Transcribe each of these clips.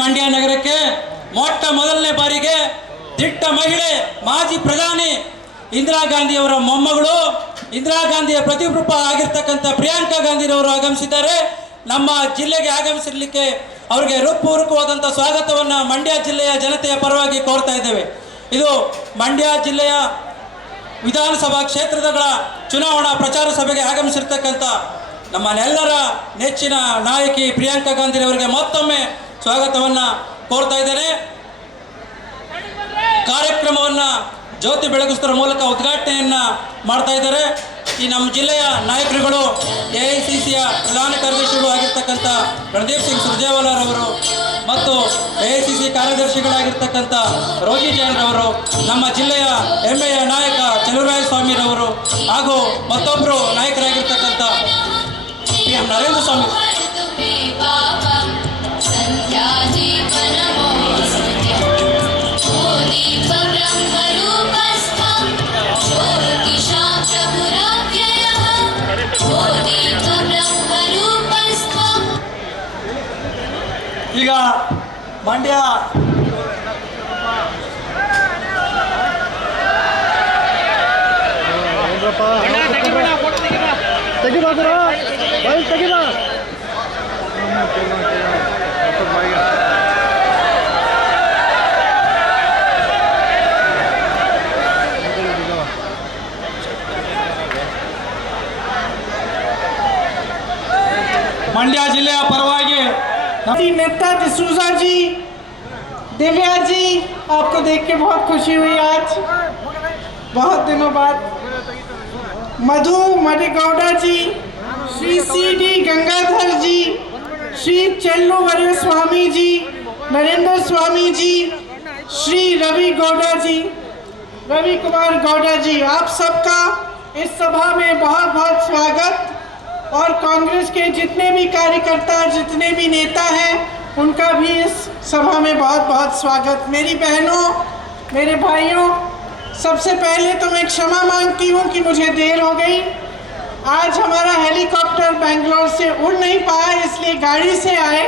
ಮಂಡ್ಯ ನಗರಕ್ಕೆ ಮೊಟ್ಟ ಮೊದಲನೇ ಬಾರಿಗೆ ದಿಟ್ಟ ಮಹಿಳೆ ಮಾಜಿ ಪ್ರಧಾನಿ ಇಂದಿರಾ ಗಾಂಧಿಯವರ ಮೊಮ್ಮಗಳು, ಇಂದಿರಾ ಗಾಂಧಿಯ ಪ್ರತಿರೂಪ ಆಗಿರ್ತಕ್ಕಂಥ ಪ್ರಿಯಾಂಕಾ ಗಾಂಧಿರವರು ಆಗಮಿಸಿದ್ದಾರೆ. ನಮ್ಮ ಜಿಲ್ಲೆಗೆ ಆಗಮಿಸಿರಲಿಕ್ಕೆ ಅವರಿಗೆ ಹೃತ್ಪೂರ್ವಕವಾದಂಥ ಸ್ವಾಗತವನ್ನು ಮಂಡ್ಯ ಜಿಲ್ಲೆಯ ಜನತೆಯ ಪರವಾಗಿ ಕೋರ್ತಾ ಇದ್ದೇವೆ. ಇದು ಮಂಡ್ಯ ಜಿಲ್ಲೆಯ ವಿಧಾನಸಭಾ ಕ್ಷೇತ್ರಗಳ ಚುನಾವಣಾ ಪ್ರಚಾರ ಸಭೆಗೆ ಆಗಮಿಸಿರ್ತಕ್ಕಂಥ ನಮ್ಮನ್ನೆಲ್ಲರ ನೆಚ್ಚಿನ ನಾಯಕಿ ಪ್ರಿಯಾಂಕಾ ಗಾಂಧಿರವರಿಗೆ ಮತ್ತೊಮ್ಮೆ ಸ್ವಾಗತವನ್ನು ಕೋರ್ತಾ ಇದ್ದೇನೆ. ಕಾರ್ಯಕ್ರಮವನ್ನು ಜ್ಯೋತಿ ಬೆಳಗಿಸುವುದರ ಮೂಲಕ ಉದ್ಘಾಟನೆಯನ್ನು ಮಾಡ್ತಾ ಇದ್ದಾರೆ. ಈ ನಮ್ಮ ಜಿಲ್ಲೆಯ ನಾಯಕರುಗಳು AICCಯ ಪ್ರಧಾನ ಕಾರ್ಯದರ್ಶಿಗಳು ಆಗಿರ್ತಕ್ಕಂಥ ರಣದೀಪ್ ಸಿಂಗ್ ಸುರ್ಜೇವಾಲಾರವರು ಮತ್ತು AICC ಕಾರ್ಯದರ್ಶಿಗಳಾಗಿರ್ತಕ್ಕಂಥ ರೋಜಿ ಜೈನ್ರವರು, ನಮ್ಮ ಜಿಲ್ಲೆಯ ಹೆಮ್ಮೆಯ ನಾಯಕ ಚಲುವರಾಯ ಸ್ವಾಮಿರವರು ಹಾಗೂ ಮತ್ತೊಬ್ಬರು ನಾಯಕರಾಗಿರ್ತಕ್ಕಂಥ PM ನರೇಂದ್ರ ಸ್ವಾಮಿ. ಈಗ ಮಂಡ್ಯ ಮಂಡ್ಯ ಜಿಲ್ಲೆಯ ಪರವಾಗಿ नेता डिसूजा जी, दिव्या जी, आपको देख के बहुत खुशी हुई आज, बहुत दिनों बाद। मधु मडिगौड़ा जी, श्री CD गंगाधर जी, श्री चेल्लूवरे स्वामी जी, नरेंद्र स्वामी जी, श्री रवि गौड़ा जी, रवि कुमार गौड़ा जी, आप सबका इस सभा में बहुत बहुत स्वागत। और कांग्रेस के जितने भी कार्यकर्ता, जितने भी नेता हैं, उनका भी इस सभा में बहुत बहुत स्वागत। मेरी बहनों, मेरे भाइयों, सबसे पहले तो मैं क्षमा मांगती हूँ कि मुझे देर हो गई। आज हमारा हेलीकॉप्टर बेंगलोर से उड़ नहीं पाया, इसलिए गाड़ी से आए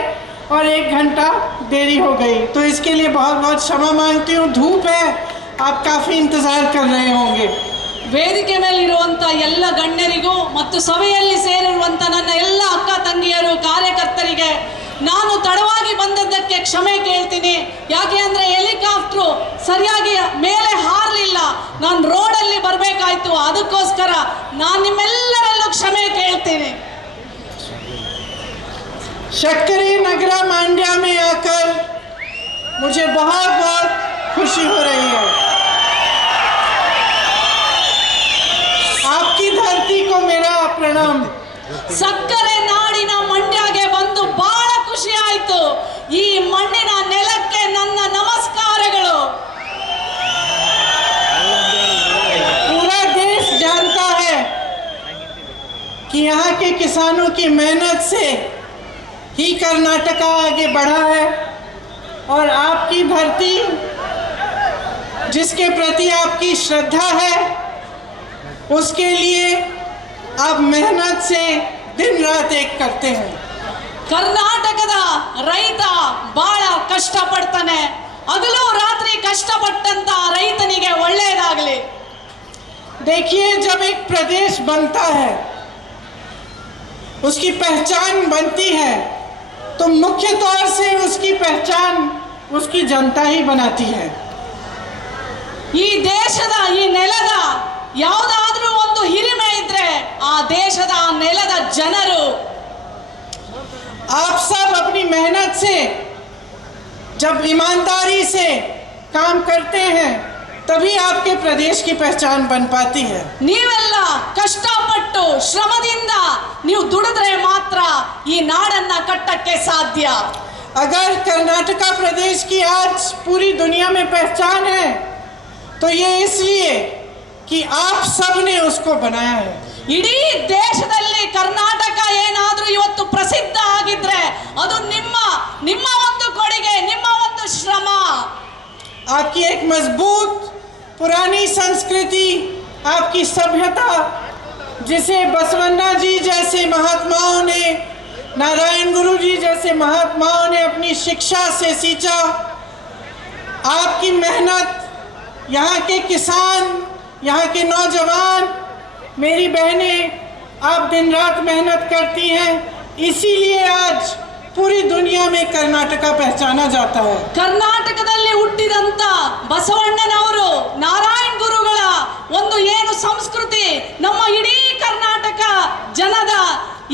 और 1 घंटा देरी हो गई, तो इसके लिए बहुत बहुत क्षमा मांगती हूँ। धूप है, आप काफ़ी इंतज़ार कर रहे होंगे। ವೇದಿಕೆ ಮೇಲಿರುವಂಥ ಎಲ್ಲ ಗಣ್ಯರಿಗೂ ಮತ್ತು ಸಭೆಯಲ್ಲಿ ಸೇರಿರುವಂಥ ನನ್ನ ಎಲ್ಲ ಅಕ್ಕ ತಂಗಿಯರು, ಕಾರ್ಯಕರ್ತರಿಗೆ ನಾನು ತಡವಾಗಿ ಬಂದದ್ದಕ್ಕೆ ಕ್ಷಮೆ ಕೇಳ್ತೀನಿ. ಯಾಕೆ ಅಂದರೆ ಹೆಲಿಕಾಪ್ಟ್ರು ಸರಿಯಾಗಿ ಮೇಲೆ ಹಾರಲಿಲ್ಲ, ನಾನು ರೋಡಲ್ಲಿ ಬರಬೇಕಾಯ್ತು. ಅದಕ್ಕೋಸ್ಕರ ನಾನು ನಿಮ್ಮೆಲ್ಲರಲ್ಲೂ ಕ್ಷಮೆ ಕೇಳ್ತೀನಿ. शक्करी नगरा मांड्या में आकर मुझे बहुत बहुत खुशी हो रही है। आपकी धरती को मेरा प्रणाम। ಸಕ್ಕರೆ ನಾಡಿನ ಮಂಡ್ಯಗೆ ಬಂದು ಬಹಳ ಖುಷಿ ಆಯಿತು. ಈ ಮಣ್ಣಿನ ನೆಲಕ್ಕೆ ನನ್ನ ನಮಸ್ಕಾರಗಳು. पूरा देश जानता है कि यहाँ के किसानों की मेहनत से ही कर्नाटका आगे बढ़ा है, और आपकी धरती जिसके प्रति आपकी श्रद्धा है, उसके लिए आप मेहनत से दिन रात एक करते हैं। ಕರ್ನಾಟಕದ ರೈತ ಬಹಳ ಕಷ್ಟಪಡ್ತಾನೆ. ಹಗಲು ರಾತ್ರಿ ಕಷ್ಟಪಟ್ಟಂತ ರೈತನಿಗೆ ಒಳ್ಳೆಯದಾಗಲಿ. देखिए, जब एक प्रदेश बनता है, उसकी पहचान बनती है, तो मुख्य तौर से उसकी पहचान उसकी जनता ही बनाती है। ಈ ದೇಶದ, ಈ ನೆಲದ ಯಾವುದಾದ್ರೂ ಒಂದು ಹಿರಿಮೆ ಇದ್ರೆ ಆ ದೇಶದ ನೆಲದ ಜನರು. आप सब अपनी मेहनत से, जब ईमानदारी से काम करते हैं, तभी आपके प्रदेश की पहचान बन पाती है। ನೀವೆಲ್ಲ ಕಷ್ಟಪಟ್ಟು ಶ್ರಮದಿಂದ ನೀವು ದುಡಿದ್ರೆ ಮಾತ್ರ ಈ ನಾಡನ್ನ ಕಟ್ಟಕ್ಕೆ ಸಾಧ್ಯ. अगर कर्नाटका प्रदेश की आज पूरी दुनिया में पहचान है, तो ये इसलिए कि आप सब ने उसको बनाया है। ಇಡೀ ದೇಶದಲ್ಲಿ ಕರ್ನಾಟಕ ಏನಾದರೂ ಇವತ್ತು ಪ್ರಸಿದ್ಧ ಆಗಿದ್ರೆ ಅದು ನಿಮ್ಮ ಒಂದು ಕೊಡುಗೆ, ನಿಮ್ಮ ಒಂದು ಶ್ರಮ. आपकी एक मजबूत पुरानी संस्कृति, आपकी सभ्यता, जिसे बसवन्ना जी जैसे महात्माओं ने नारायण गुरु जी जैसे महात्माओं ने अपनी शिक्षा से सींचा। आपकी मेहनत, यहाँ के किसान, यहाँ के नौजवान, मेरी बहनें, आप दिन रात मेहनत करती हैं, इसीलिए आज पूरी दुनिया में कर्नाटका पहचाना जाता है। ಕರ್ನಾಟಕದಲ್ಲಿ ಹುಟ್ಟಿದಂತ ಬಸವಣ್ಣನವರು, ನಾರಾಯಣ ಗುರುಗಳ ಒಂದು ಏನು ಸಂಸ್ಕೃತಿ, ನಮ್ಮ ಇಡೀ ಕರ್ನಾಟಕ ಜನದ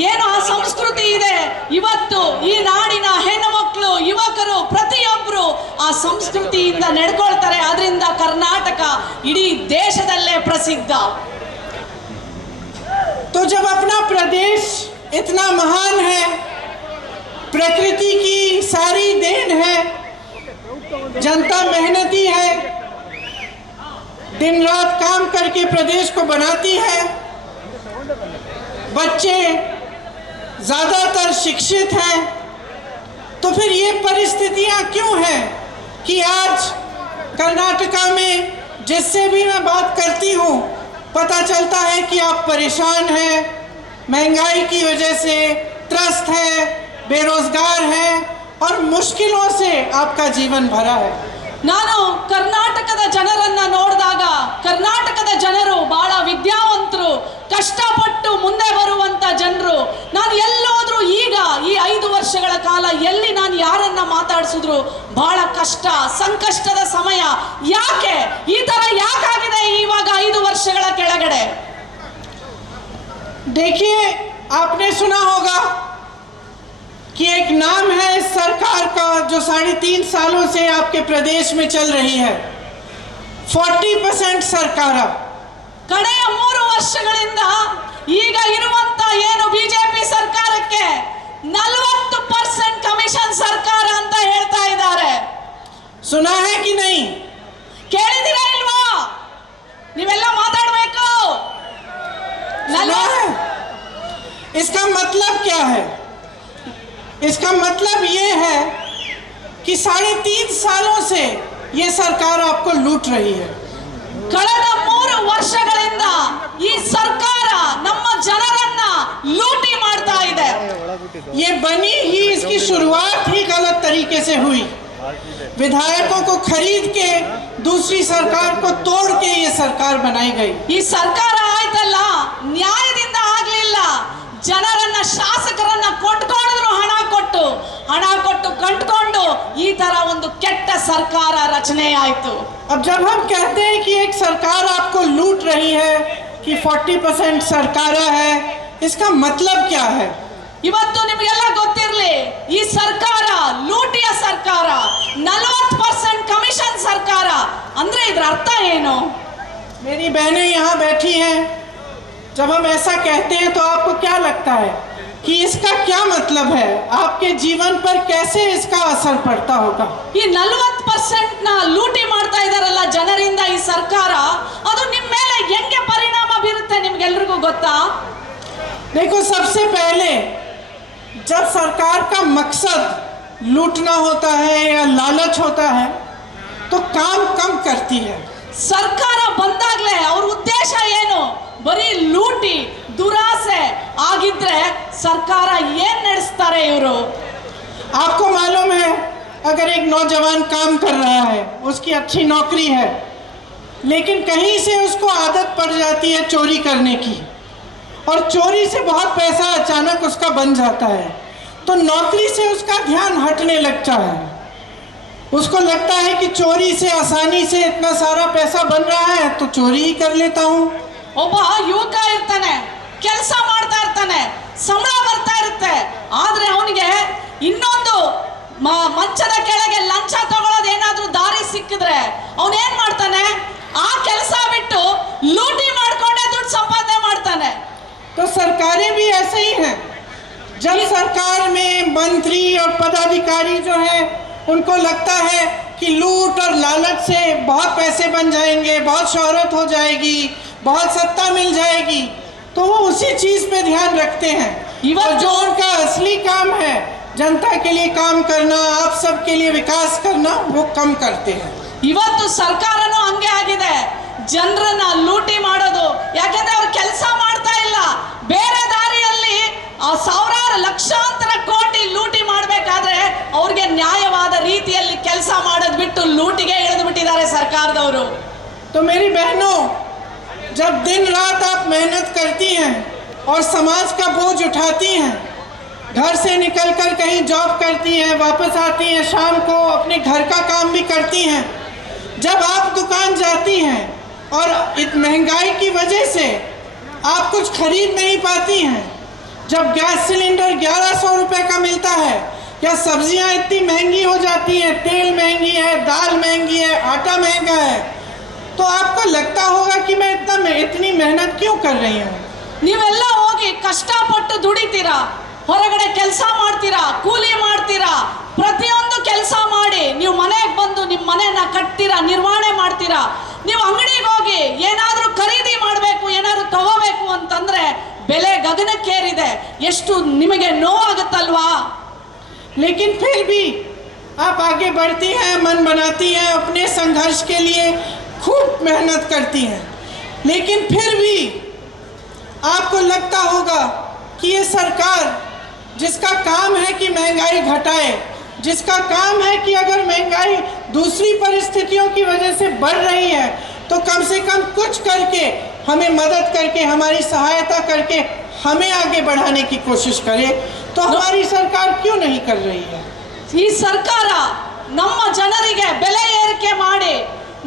ಏನು ಆ ಸಂಸ್ಕೃತಿ ಇದೆ, ಇವತ್ತು ಈ ನಾಡಿನ ಹೆಣ್ಣು ಮಕ್ಕಳು, ಯುವಕರು ಪ್ರತಿಯೊಬ್ಬರು ಆ ಸಂಸ್ಕೃತಿಯಿಂದ ನಡ್ಕೊಳ್ತಾರೆ. ಅದರಿಂದ ಕರ್ನಾಟಕ ಇಡೀ ದೇಶದಲ್ಲೇ ಪ್ರಸಿದ್ಧ. तो जब अपना प्रदेश इतना महान है, प्रकृति की सारी देन है, जनता मेहनती है, दिन रात काम करके प्रदेश को बनाती है, बच्चे ज़्यादातर शिक्षित हैं, तो फिर ये परिस्थितियां क्यों हैं कि आज कर्नाटका में जिससे भी मैं बात करती हूँ पता चलता है कि आप परेशान हैं, महंगाई की वजह से त्रस्त हैं, बेरोजगार हैं और मुश्किलों से आपका जीवन भरा है। ನಾನು ಕರ್ನಾಟಕದ ಜನರನ್ನ ನೋಡಿದಾಗ ಕರ್ನಾಟಕದ ಜನರು ಬಹಳ ವಿದ್ಯಾವಂತರು, ಕಷ್ಟಪಟ್ಟು ಮುಂದೆ ಬರುವಂತ ಜನರು. ನಾನು ಎಲ್ಲೋದ್ರೂ ಈಗ ಈ 5 ವರ್ಷಗಳ ಕಾಲ ಎಲ್ಲಿ ನಾನು ಯಾರನ್ನ ಮಾತಾಡಿಸಿದ್ರು ಬಹಳ ಕಷ್ಟ, ಸಂಕಷ್ಟದ ಸಮಯ. ಯಾಕೆ ಈ ತರ ಯಾಕಾಗಿದೆ ಇವಾಗ 5 ವರ್ಷಗಳ ಕೆಳಗಡೆ? देखिए, आपने सुना होगा कि एक नाम है इस सरकार का जो 3.5 सालों से आपके प्रदेश में चल रही है, 40% सरकार। ಕಡೆಯ 3 ವರ್ಷಗಳಿಂದ ಈಗ ಇರುವಂತ ಏನು ಬಿಜೆಪಿ ಸರ್ಕಾರಕ್ಕೆ 40% ಕಮಿಷನ್ ಸರ್ಕಾರ ಅಂತ ಹೇಳ್ತಾ ಇದ್ದಾರೆ. सुना है कि नहीं? ಕೇಳಿದಿರಾ ಇಲ್ವಾ? ನೀವೆಲ್ಲ ಮಾತಾಡಬೇಕು. सुना है? इसका मतलब क्या है? इसका मतलब ये है कि 3.5 सालों से ये सरकार आपको लूट रही है। ಕಳೆದ 3 ವರ್ಷಗಳಿಂದ ಈ ಸರ್ಕಾರ ನಮ್ಮ ಜನರನ್ನ ಲೂಟಿ ಮಾಡ್ತಾ ಇದೆ. ये बनी ही, इसकी शुरुआत ही गलत तरीके से हुई। विधायकों को खरीद के दूसरी सरकार को तोड़ के ये सरकार बनाई गई। ಈ ಸರ್ಕಾರ ಆಯ್ತಲ್ಲ, ನ್ಯಾಯದಿಂದ ಆಗ್ಲಿಲ್ಲ. ಜನರನ್ನ, ಶಾಸಕರನ್ನ ಕೊಂಡ್ಕೊಂಡಿದ್ರು, ಹಣ ಕೊಟ್ಟು ಕಂಡ್ಕೊಂಡು ಈ ತರ ಒಂದು ಕೆಟ್ಟ ಸರ್ಕಾರ ರಚನೆ ಆಯ್ತು. अब जब हम कहते हैं कि एक सरकार आपको लूट रही है, कि 40% सरकार है, इसका मतलब क्या है? ಇವತ್ತು ನಿಮಗೆಲ್ಲ ಗೊತ್ತಿರಲಿ, ಈ ಸರ್ಕಾರ ಲೂಟಿಯ ಸರ್ಕಾರ, 40% ಕಮಿಷನ್ ಸರ್ಕಾರ ಅಂದ್ರೆ ಇದ್ರ ಅರ್ಥ ಏನು? मेरी बहनें यहाँ बैठी हैं, जब हम ऐसा कहते हैं तो आपको क्या लगता है कि इसका क्या मतलब है? आपके जीवन पर कैसे इसका असर पड़ता होगा? ಈ 40% ನ ಲೂಟಿ ಮಾಡ್ತಾ ಇದಾರಲ್ಲ ಜನರಿಂದ ಈ ಸರ್ಕಾರ, ಅದು ನಿಮ್ಮ ಮೇಲೆ ಹೆಂಗೆ ಪರಿಣಾಮ ಬೀರುತ್ತೆ ನಿಮ್ಗೆಲ್ರಿಗೂ ಗೊತ್ತಾ? देखो, सबसे पहले जब सरकार का मकसद लूटना होता है या लालच होता है तो काम कम करती है। ಸರ್ಕಾರ ಬಂದಾಗ್ಲೇ ಅವ್ರ ಉದ್ದೇಶ ಏನು? ಬರೀ ಲೂಟಿ, ದುರಾಸೆ ಆಗಿದ್ರೆ ಸರ್ಕಾರ ಏನ್ ನಡೆಸ್ತಾರೆ ಇವರು? आपको मालूम है, अगर एक नौजवान काम कर रहा है, उसकी अच्छी नौकरी है, लेकिन कहीं से उसको आदत पड़ जाती है चोरी करने की, और चोरी से बहुत पैसा अचानक उसका बन जाता है, तो नौकरी से उसका ध्यान हटने लगता है। उसको लगता है कि चोरी से आसानी से इतना सारा पैसा बन रहा है तो चोरी ही कर लेता हूँ। ಒಬ್ಬ ಯುವಕ ಇರ್ತಾನೆ, ಕೆಲಸ ಮಾಡ್ತಾ ಇರ್ತಾನೆ, ಸಂಬಳ ಬರ್ತಾ ಇರುತ್ತೆ, ಆದ್ರೆ ಅವನಿಗೆ ಇನ್ನೊಂದು ಮಂಚದ ಕೆಳಗೆ ಲಂಚ ತಗೊಳ್ಳೋದು ಏನಾದ್ರೂ ದಾರಿ ಸಿಕ್ಕಿದ್ರೆ ಅವನೇನ್ ಮಾಡ್ತಾನೆ? ಆ ಕೆಲಸ ಬಿಟ್ಟು ಲೂಟಿ ಮಾಡ್ಕೊಂಡೇ ದುಡ್ಡು ಸಂಪಾದನೆ ಮಾಡ್ತಾನೆ. तो सरकारें भी ऐसे ही हैं। जब सरकार में मंत्री और पदाधिकारी जो हैं, उनको लगता है कि लूट और लालच से बहुत पैसे बन जाएंगे, बहुत शोहरत हो जाएगी, बहुत सत्ता मिल जाएगी, तो वो उसी चीज पे ध्यान रखते हैं। और जो उनका असली काम है, जनता के लिए काम करना, आप सबके लिए विकास करना, वो कम करते हैं। ಇವತ್ತು ಸರ್ಕಾರನೂ ಹಂಗೆ ಆಗಿದೆ, ಜನರನ್ನ ಲೂಟಿ ಮಾಡೋದು. ಯಾಕಂದ್ರೆ ಅವ್ರು ಕೆಲಸ ಮಾಡ್ತಾ ಇಲ್ಲ, ಬೇರೆ ದಾರಿಯಲ್ಲಿ ಆ ಸಾವಿರಾರು ಲಕ್ಷಾಂತರ ಕೋಟಿ ಲೂಟಿ ಮಾಡಬೇಕಾದ್ರೆ ಅವ್ರಿಗೆ ನ್ಯಾಯವಾದ ರೀತಿಯಲ್ಲಿ ಕೆಲಸ ಮಾಡೋದು ಬಿಟ್ಟು ಲೂಟಿಗೆ ಇಳಿದು ಬಿಟ್ಟಿದ್ದಾರೆ ಸರ್ಕಾರದವರು. तो मेरी बहनों, जब दिन रात आप मेहनत करती हैं और समाज का बोझ उठाती हैं, घर से निकलकर कहीं जॉब करती हैं, वापस आती हैं, शाम को अपने घर का काम भी करती हैं, जब आप दुकान जाती हैं और इस महंगाई की वजह से आप कुछ खरीद नहीं पाती हैं, जब गैस सिलेंडर 1100 रुपये का मिलता है या सब्जियां इतनी महंगी हो जाती हैं, तेल महंगी है, दाल महंगी है, आटा महंगा है, तो आपको लगता होगा कि मैं इतनी मेहनत क्यों कर रही हूँ. ನೀವೆಲ್ಲ ಹೋಗಿ ಕಷ್ಟಪಟ್ಟು ದುಡಿತೀರಾ, ಹೊರಗಡೆ ಕೆಲಸ ಮಾಡ್ತೀರಾ, ಕೂಲಿ ಮಾಡ್ತೀರಾ, ಪ್ರತಿಯೊಂದು ಕೆಲಸ ಮಾಡಿ ನೀವು ಮನೆಗೆ ಬಂದು ನಿಮ್ಮ ಮನೆಯನ್ನ ಕಟ್ತೀರಾ, ನಿರ್ವಹಣೆ ಮಾಡ್ತೀರಾ. ನೀವು ಅಂಗಡಿಗೆ ಹೋಗಿ ಏನಾದರೂ ಖರೀದಿ ಮಾಡಬೇಕು, ಏನಾದರೂ ತಗೋಬೇಕು ಅಂತಂದ್ರೆ ಬೆಲೆ ಗಗನಕ್ಕೇರಿದೆ. ಎಷ್ಟು ನಿಮಗೆ ನೋವಾಗುತ್ತಲ್ವಾ? लेकिन फिर भी आप आगे बढ़ती हैं, मन बनाती हैं, अपने संघर्ष के लिए खूब मेहनत करती हैं, लेकिन फिर भी आपको लगता होगा कि ये सरकार जिसका काम है कि महंगाई घटाए, जिसका काम है कि अगर महंगाई दूसरी परिस्थितियों की वजह से बढ़ रही है तो कम से कम कुछ करके हमें मदद करके, हमारी सहायता करके हमें आगे बढ़ाने की कोशिश करे, तो हमारी सरकार क्यों नहीं कर रही है. ಈ ಸರ್ಕಾರ ನಮ್ಮ ಜನರಿಗೆ ಬೆಲೆ ಏರಿಕೆ ಮಾಡಿ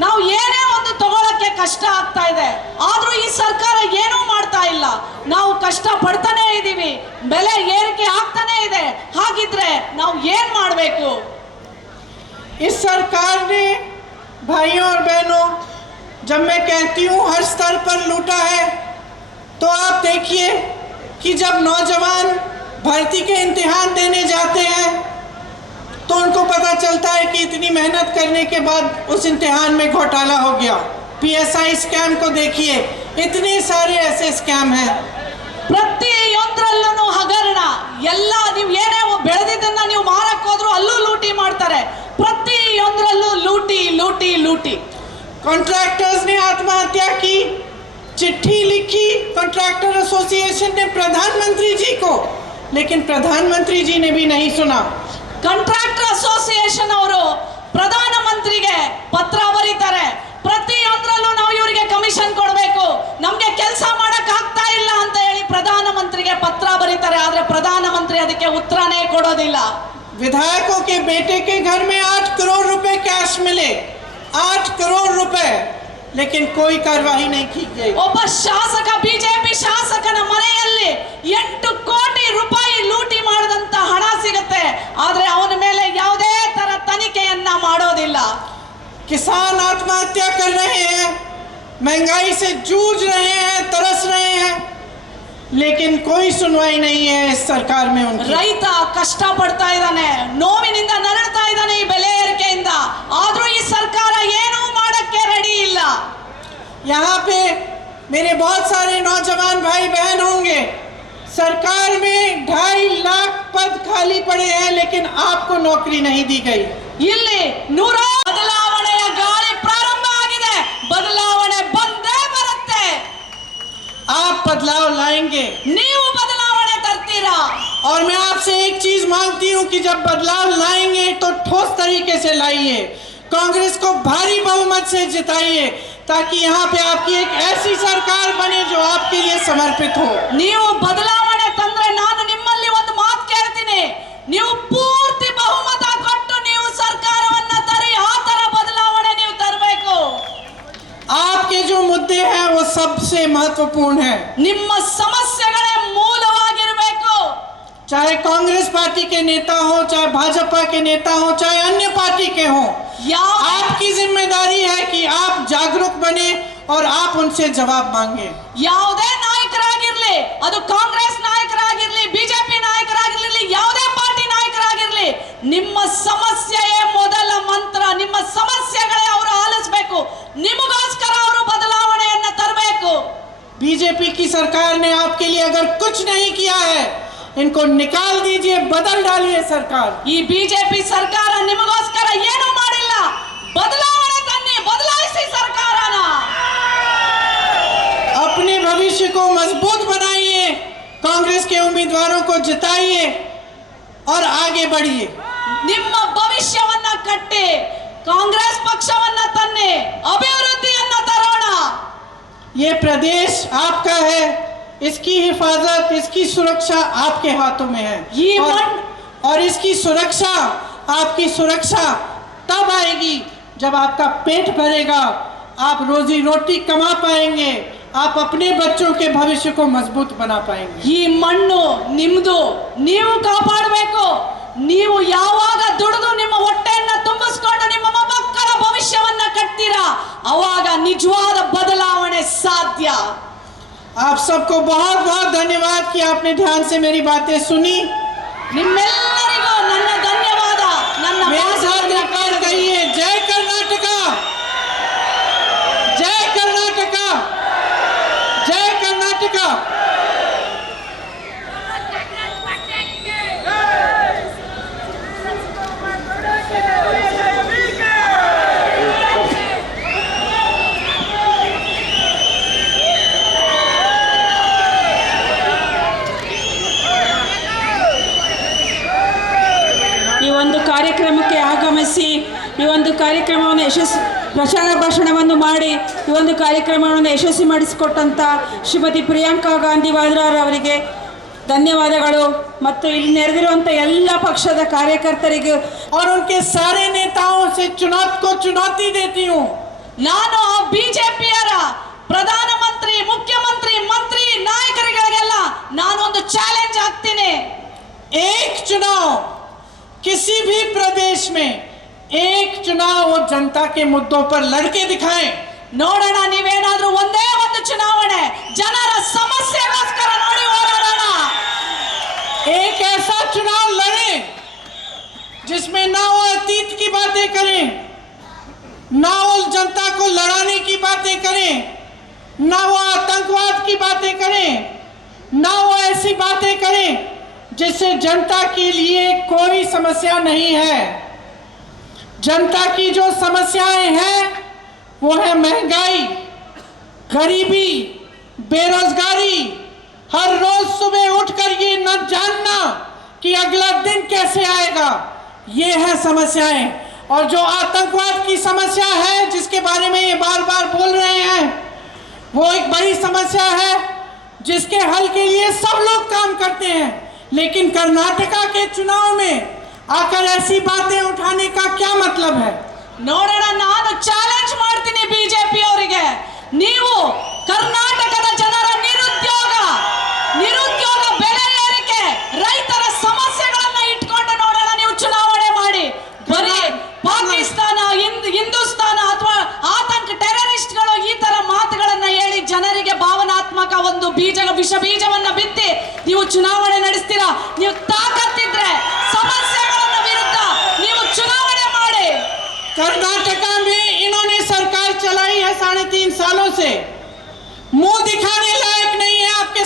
ನಾವು ಏನೇ ಒಂದು ತಗೊಳಕ್ಕೆ ಕಷ್ಟ ಆಗ್ತಾ ಇದೆ, ಆದ್ರೂ ಈ ಸರ್ಕಾರ ಏನೂ ಮಾಡ್ತಾ ಇಲ್ಲ. ನಾವು ಕಷ್ಟ ಪಡ್ತಾನೆ ಇದ್ದೀವಿ, ಬೆಲೆ ಏರಿಕೆ ಆಗ್ತಾನೆ ಇದೆ. ಹಾಗಿದ್ರೆ ನಾವು ಏನ್ ಮಾಡಬೇಕು? इस सरकार ने भाइयों और बहनों, जब मैं कहती हूँ हर स्तर पर लूटा है, तो आप देखिए कि जब नौजवान भर्ती के इम्तिहान देने जाते हैं तो उनको पता चलता है कि इतनी मेहनत करने के बाद उस इम्तिहान में घोटाला हो गया. PSI स्कैम को देखिए, इतने सारे ऐसे स्कैम हैं. ಪ್ರತಿಯೊಂದರಲ್ಲೂ ಹಗರಣ. ಎಲ್ಲ ನೀವು ಏನೇ ಬೆಳೆದಿದ್ದನ್ನ ನೀವು ಮಾರಕ್ಕೆ ಹೋದ್ರು ಅಲ್ಲೂ ಲೂಟಿ ಮಾಡ್ತಾರೆ. ಪ್ರತಿಯೊಂದರಲ್ಲೂ ಲೂಟಿ ಲೂಟಿ ಲೂಟಿ. कॉन्ट्रैक्टर्स ने आत्महत्या की, चिट्ठी लिखी कॉन्ट्रैक्टर एसोसिएशन ने प्रधानमंत्री जी को, लेकिन प्रधानमंत्री जी ने भी नहीं सुना. ಕಾಂಟ್ರಾಕ್ಟರ್ ಅಸೋಸಿಯೇಷನ್ ಅವರು ಪ್ರಧಾನಮಂತ್ರಿಗೆ ಪತ್ರ ಬರೀತಾರೆ. ಪ್ರತಿಯೊಂದರಲ್ಲೂ ನಾವು ಇವರಿಗೆ ಕಮಿಷನ್ ಕೊಡಬೇಕು, ನಮಗೆ ಕೆಲಸ ಮಾಡಕ್ ಆಗ್ತಾ ಇಲ್ಲ ಅಂತ ಹೇಳಿ ಪ್ರಧಾನಮಂತ್ರಿಗೆ ಪತ್ರ ಬರೀತಾರೆ. ಆದ್ರೆ ಪ್ರಧಾನಮಂತ್ರಿ ಅದಕ್ಕೆ ಉತ್ತರನೇ ಕೊಡೋದಿಲ್ಲ. विधायकों के बेटे के घर में 8 करोड़ रुपए कैश मिले, 8 करोड़ रुपए, लेकिन कोई कार्रवाई नहीं की गई. ಒಬ್ಬ ಶಾಸಕ, ಬಿಜೆಪಿ ಶಾಸಕನ ಮನೆಯಲ್ಲಿ 8 ಕೋಟಿ ರೂಪಾಯಿ ಲೂಟಿ ಮಾಡಿದಂತ ಹಣ ಸಿಗುತ್ತೆ, ಆದ್ರೆ ಅವನ ಮೇಲೆ ಯಾವುದೇ ತರ ತನಿಖೆಯನ್ನ ಮಾಡೋದಿಲ್ಲ. किसान आत्महत्या कर रहे हैं, महंगाई से जूझ रहे हैं, तरस रहे हैं, लेकिन कोई सुनवाई नहीं है इस सरकार में उनकी. ರೈತ ಕಷ್ಟ ಪಡ್ತಾ ಇದ್ದಾನೆ, ನೋವಿನಿಂದ ನರಳ್ತಾ ಇದ್ದಾನೆ ಈ ಬೆಲೆ ಏರಿಕೆಯಿಂದ, ಆದ್ರೂ ಈ ಸರ್ಕಾರ ಏನೂ ಮಾಡಕ್ಕೆ ರೆಡಿ ಇಲ್ಲ. यहाँ पे मेरे बहुत सारे नौजवान भाई बहन होंगे. सरकार में 2.5 लाख पद खाली पड़े हैं, लेकिन आपको नौकरी नहीं दी गई. ಇಲ್ಲಿ ಬದಲಾವಣೆಯ ಗಾಳಿ ಪ್ರಾರಂಭ ಆಗಿದೆ, ಬದಲಾವಣೆ ಬಂದೇ ಬರುತ್ತೆ. आप बदलाव लाएंगे, ನೀವು ಬದಲಾವಣೆ ತರ್ತೀರಾ. और मैं आपसे एक चीज मांगती हूँ कि जब बदलाव लाएंगे तो ठोस तरीके से लाइए, कांग्रेस को भारी बहुमत से जिताइए, ताकि यहाँ पे आपकी एक ऐसी सरकार बने जो आपके लिए समर्पित हो. ನೀವು ಬದಲಾವಣೆ ತಂದ್ರೆ ನಾನು ನಿಮ್ಮಲ್ಲಿ ಒಂದು ಮಾತು ಕೇಳ್ತೀನಿ, ನೀವು ಪೂರ್ತಿ ಬಹುಮತ ಕೊಟ್ಟು ನೀವು ಸರ್ಕಾರವನ್ನ ತರಿ. ಆ ತರ ಬದಲಾವಣೆ ನೀವು ತರಬೇಕು. आपके जो मुद्दे हैं वो सबसे महत्वपूर्ण है. ನಿಮ್ಮ ಸಮಸ್ಯೆಗಳೇ ಮೂಲವಾಗಿರಬೇಕು. चाहे कांग्रेस पार्टी के नेता हो, चाहे भाजपा के नेता हो, चाहे अन्य पार्टी के हो, आपकी जिम्मेदारी है कि आप जागरूक बने और आप उनसे जवाब मांगे. ಯಾವುದೇ ನಾಯಕರಾಗಿರ್ಲಿ, ಅದು ಕಾಂಗ್ರೆಸ್ ನಾಯಕರಾಗಿರ್ಲಿ, ಬಿಜೆಪಿ ನಾಯಕರಾಗಿರ್ಲಿ, ಯಾವುದೇ ಪಾರ್ಟಿ ನಾಯಕರಾಗಿರ್ಲಿ, ನಿಮ್ಮ ಸಮಸ್ಯೆಯೇ ಮೊದಲ ಮಂತ್ರ. ನಿಮ್ಮ ಸಮಸ್ಯೆಗಳೇ ಅವರು ಆಲಿಸಬೇಕು, ನಿಮಗೋಸ್ಕರ ಅವರು ಬದಲಾವಣೆಯನ್ನ ತರಬೇಕು. बीजेपी की सरकार ने आपके लिए अगर कुछ नहीं किया है, इनको निकाल दीजिए, बदल डालिए सरकार. ಈ ಬಿಜೆಪಿ ಸರ್ಕಾರ ನಿಮಗೋಸ್ಕರ ಏನು ಮಾಡಿಲ್ಲ, ಬದಲಾವಣೆ ತನ್ನಿ, ಬದಲಾಯಿಸಿ ಸರ್ಕಾರನ. अपने भविष्य को मजबूत बनाइए, कांग्रेस के उम्मीदवारों को जिताइए और आगे बढ़िए। ನಿಮ್ಮ ಭವಿಷ್ಯವನ್ನ ಕಟ್ಟಿ ಕಾಂಗ್ರೆಸ್ ಪಕ್ಷವನ್ನ ತನ್ನಿ ಅಭಿವೃದ್ಧಿಯನ್ನ ತರೋಣ। ये प्रदेश आपका है, इसकी हिफाजत, इसकी सुरक्षा आपके हाथों में है। ये और इसकी सुरक्षा, आपकी सुरक्षा तब आएगी जब आपका पेट भरेगा, आप रोजी रोटी कमा पाएंगे, आप अपने बच्चों के भविष्य को मजबूत बना पाएंगे। ಈ ಮಣ್ಣು ನಿಮ್ದು, ನೀವು ಕಾಪಾಡಬೇಕು। ನೀವು ಯಾವಾಗ ದುಡಿದು ನಿಮ್ಮ ಹೊಟ್ಟೆಯನ್ನ ತುಂಬಿಸ್ಕೊಂಡು ನಿಮ್ಮ ಮಕ್ಕಳ ಭವಿಷ್ಯವನ್ನ ಕಟ್ತೀರಾ, ಅವಾಗ ನಿಜವಾದ ಬದಲಾವಣೆ ಸಾಧ್ಯ। आप सबको बहुत बहुत धन्यवाद कि आपने ध्यान से मेरी बातें सुनी। ನಿಮ್ಮೆಲ್ಲರಿಗೂ ನನ್ನ ಧನ್ಯವಾದ। ನನ್ನ मेरे साथ ಮಾತನ್ನ एक बार कहिए, जय कर्नाटका, जय कर्नाटका, जय कर्नाटका। ಈ ಒಂದು ಕಾರ್ಯಕ್ರಮಕ್ಕೆ ಆಗಮಿಸಿ ಈ ಒಂದು ಕಾರ್ಯಕ್ರಮವನ್ನು ಪ್ರಚಾರ ಭಾಷಣವನ್ನು ಮಾಡಿ ಈ ಒಂದು ಕಾರ್ಯಕ್ರಮವನ್ನು ಯಶಸ್ವಿ ಮಾಡಿಸಿಕೊಟ್ಟಂಥ ಶ್ರೀಮತಿ ಪ್ರಿಯಾಂಕಾ ಗಾಂಧಿ ವಾದ್ರಾರ್ ಅವರಿಗೆ ಧನ್ಯವಾದಗಳು ಮತ್ತು ಇಲ್ಲಿ ನೆರೆದಿರುವಂಥ ಎಲ್ಲ ಪಕ್ಷದ ಕಾರ್ಯಕರ್ತರಿಗೆ और उनके सारे नेताओं से चुनौती देती हूँ। ನಾನು ಬಿಜೆಪಿಯರ ಪ್ರಧಾನಮಂತ್ರಿ, ಮುಖ್ಯಮಂತ್ರಿ, ಮಂತ್ರಿ, ನಾಯಕರಿಗಳಿಗೆಲ್ಲ ನಾನೊಂದು ಚಾಲೆಂಜ್ ಹಾಕ್ತೀನಿ। एक चुनाव किसी भी प्रदेश में, एक चुनाव वो जनता के मुद्दों पर लड़के दिखाएं। ನೋಡೋಣ, ನೀವೇನಾದ್ರೂ ಒಂದೇ ಒಂದು ಚುನಾವಣೆ ಜನರ ಸಮಸ್ಯೆಗೋಸ್ಕರ ನೋಡಿ ಹೋರಾಡೋಣ। एक ऐसा चुनाव लड़ें जिसमें ना वो अतीत की बातें करें, ना वो जनता को लड़ाने की बातें करें, ना वो आतंकवाद की बातें करें, ना वो ऐसी बातें करें जिससे जनता के लिए कोई समस्या नहीं है। जनता की जो समस्याएं हैं वो है महंगाई, गरीबी, बेरोजगारी, हर रोज सुबह उठकर ये न जानना कि अगला दिन कैसे आएगा, ये है समस्याएं। और जो आतंकवाद की समस्या है जिसके बारे में ये बार बार बोल रहे हैं, वो एक बड़ी समस्या है जिसके हल के लिए सब लोग काम करते हैं। लेकिन कर्नाटका के चुनाव में आकर ऐसी बातें उठाने का क्या मतलब है? ನೋಡೋಣ, ನಾನು ಚಾಲೆಂಜ್ ಮಾಡ್ತೀನಿ ಬಿಜೆಪಿ ಅವರಿಗೆ, ನೀವು ಕರ್ನಾಟಕದ ಜನರ ನಿರುದ್ಯೋಗ ಬೆಲೆ ಏರಿಕೆ, ರೈತರ ಸಮಸ್ಯೆಗಳನ್ನ ಇಟ್ಕೊಂಡು ನೋಡೋಣ ನೀವು ಚುನಾವಣೆ ಮಾಡಿ। ಬರೀ ಪಾಕಿಸ್ತಾನ, ಹಿಂದೂಸ್ತಾನ ಅಥವಾ ಆತಂಕ ಟೆರರಿಸ್ಟ್ಗಳು ಈ ತರ ಮಾತುಗಳನ್ನ ಹೇಳಿ ಜನರಿಗೆ ಭಾವನಾತ್ಮಕ ಒಂದು ವಿಷ ಬೀಜವನ್ನ ಬಿತ್ತಿ ನೀವು ಚುನಾವಣೆ ನಡೆಸ್ತೀರಾ। ನೀವು ತಾಕತ್ತಿದ್ರೆ ಸಮಸ್ಯೆಗಳನ್ನ ವಿರುದ್ಧ ನೀವು ಚುನಾವಣೆ ಮಾಡಿ। कर्नाटका में इन्होंने सरकार चलाई है 3.5 सालों से, मुंह दिखाने लायक नहीं है आपके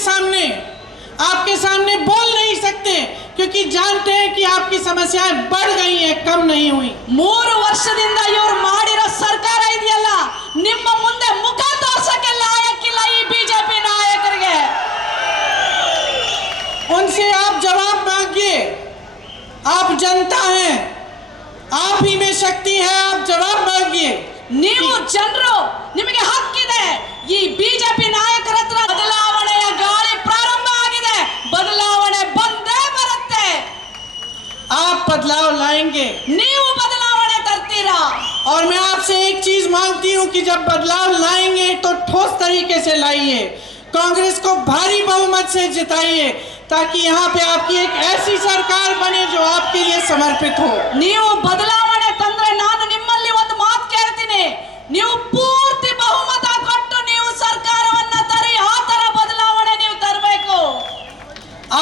सामने बोल नहीं सकते क्योंकि जानते हैं कि आपकी समस्याएं बढ़ गई हैं, कम नहीं हुई। 3 ವರ್ಷದಿಂದ ಇವರು ಮಾಡಿರೋ ಸರ್ಕಾರ ಇದೆಯಲ್ಲ, ನಿಮ್ಮ ಮುಂದೆ ಮುಖ ತೋರ್ಸಕ್ಕೆ ಲಾಯಕ್ಕಿಲ್ಲ ಈ ಬಿಜೆಪಿ ನಾಯಕರಿಗೆ। उनसे आप जवाब मांगिए, आप जनता हैं, आप ही में शक्ति है, आप जवाब मांगिए। ನೀವು ಜನರು, ನಿಮಗೆ ಹಕ್ಕಿದೆ। ಈ ಬಿಜೆಪಿ ನಾಯಕರ ಹತ್ರ ಬದಲಾವಣೆಯ ಗಾಳಿ ಪ್ರಾರಂಭ ಆಗಿದೆ, ಬದಲಾವಣೆ ಬಂದೇ ಬರುತ್ತೆ। आप बदलाव लाएंगे ನೀವು ಬದಲಾವಣೆ ತರ್ತೀರಾ। और मैं आपसे एक चीज मांगती हूं कि जब बदलाव लाएंगे तो ठोस तरीके से लाइए, कांग्रेस को भारी बहुमत से जिताइए ताकि यहाँ पे आपकी एक ऐसी सरकार बने जो आपके लिए समर्पित हो। ನೀವು ಬದಲಾವಣೆ ತಂದ್ರೆ ನಾನು ನಿಮ್ಮಲ್ಲಿ ಒಂದು ಮಾತು ಕೇಳ್ತೀನಿ, ನೀವು ಪೂರ್ತಿ ಬಹುಮತ ಕೊಟ್ಟು ನೀವು ಸರ್ಕಾರವನ್ನ ತರಿ, ಆ ತರ ಬದಲಾವಣೆ ನೀವು ತರಬೇಕು।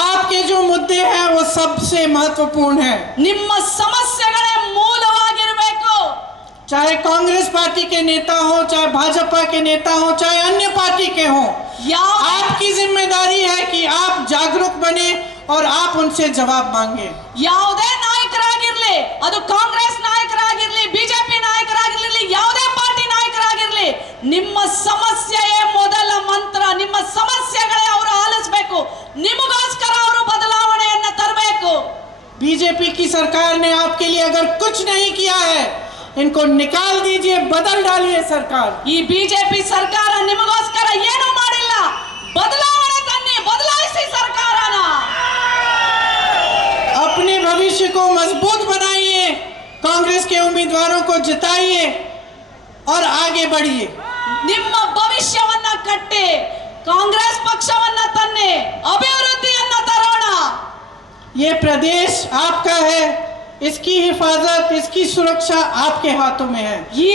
आपके जो मुद्दे हैं वो सबसे महत्वपूर्ण है, ನಿಮ್ಮ ಸಮಸ್ಯೆಗಳೇ ಮೂಲವಾಗಿರಬೇಕು। चाहे कांग्रेस पार्टी के नेता हो, चाहे भाजपा के नेता हो, चाहे अन्य पार्टी के हो। आपकी जिम्मेदारी है कि आप जागरूक बने और आप उनसे जवाब मांगे। ಯಾವುದೇ ನಾಯಕರಾಗಿರ್ಲಿ, ಅದು ಕಾಂಗ್ರೆಸ್ ನಾಯಕರಾಗಿರ್ಲಿ, ಬಿಜೆಪಿ ನಾಯಕರಾಗಿರ್ಲಿ, ಯಾವುದೇ ಪಾರ್ಟಿ ನಾಯಕರಾಗಿರ್ಲಿ, ನಿಮ್ಮ ಸಮಸ್ಯೆಯೇ ಮೊದಲ ಮಂತ್ರ, ನಿಮ್ಮ ಸಮಸ್ಯೆಗಳೇ ಅವರು ಆಲಿಸಬೇಕು। ನಿಮಗೆ अगर कुछ नहीं किया है इनको निकाल दीजिए, बदल डालिए सरकार। ಈ ಬಿಜೆಪಿ ಸರ್ಕಾರ ನಿಮಗೋಸ್ಕರ ಏನೂ ಮಾಡಿಲ್ಲ, ಬದಲಾವಣೆ ತನ್ನಿ, ಬದಲಾಯಿಸಿ ಸರ್ಕಾರನ. अपने भविष्य को मजबूत बनाइए, कांग्रेस के उम्मीदवारों को जिताइए और आगे बढ़िए। ನಿಮ್ಮ ಭವಿಷ್ಯವನ್ನ ಕಟ್ಟಿ ಕಾಂಗ್ರೆಸ್ ಪಕ್ಷವನ್ನ ತನ್ನಿ, ಅಭಿವೃದ್ಧಿಯನ್ನ ತರೋಣ. ये प्रदेश आपका है, इसकी हिफाजत, इसकी सुरक्षा आपके हाथों में है। ये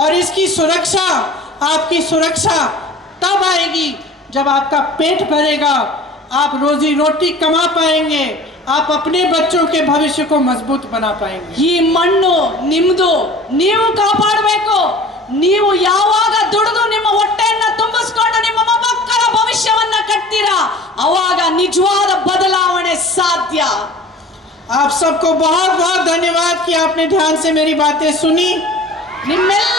और इसकी सुरक्षा, आपकी सुरक्षा तब आएगी जब आपका पेट भरेगा, आप रोजी रोटी कमा पाएंगे, आप अपने बच्चों के भविष्य को मजबूत बना पाएंगे। ಈ ಮಣ್ಣು ನಿಮ್ದು, ನೀವು ಕಾಪಾಡಬೇಕು. ನೀವು ಯಾವಾಗ ದುಡಿದು ನಿಮ್ಮ ಹೊಟ್ಟೆಯನ್ನ ತುಂಬಿಸ್ಕೊಂಡು ನಿಮ್ಮ ಮಕ್ಕಳ ಭವಿಷ್ಯವನ್ನ ಕಟ್ತೀರಾ, ಅವಾಗ ನಿಜವಾದ ಬದಲಾವಣೆ ಸಾಧ್ಯ. आप सबको बहुत बहुत धन्यवाद कि आपने ध्यान से मेरी बातें सुनी। ನಿಮ್ಮೆಲ್ಲ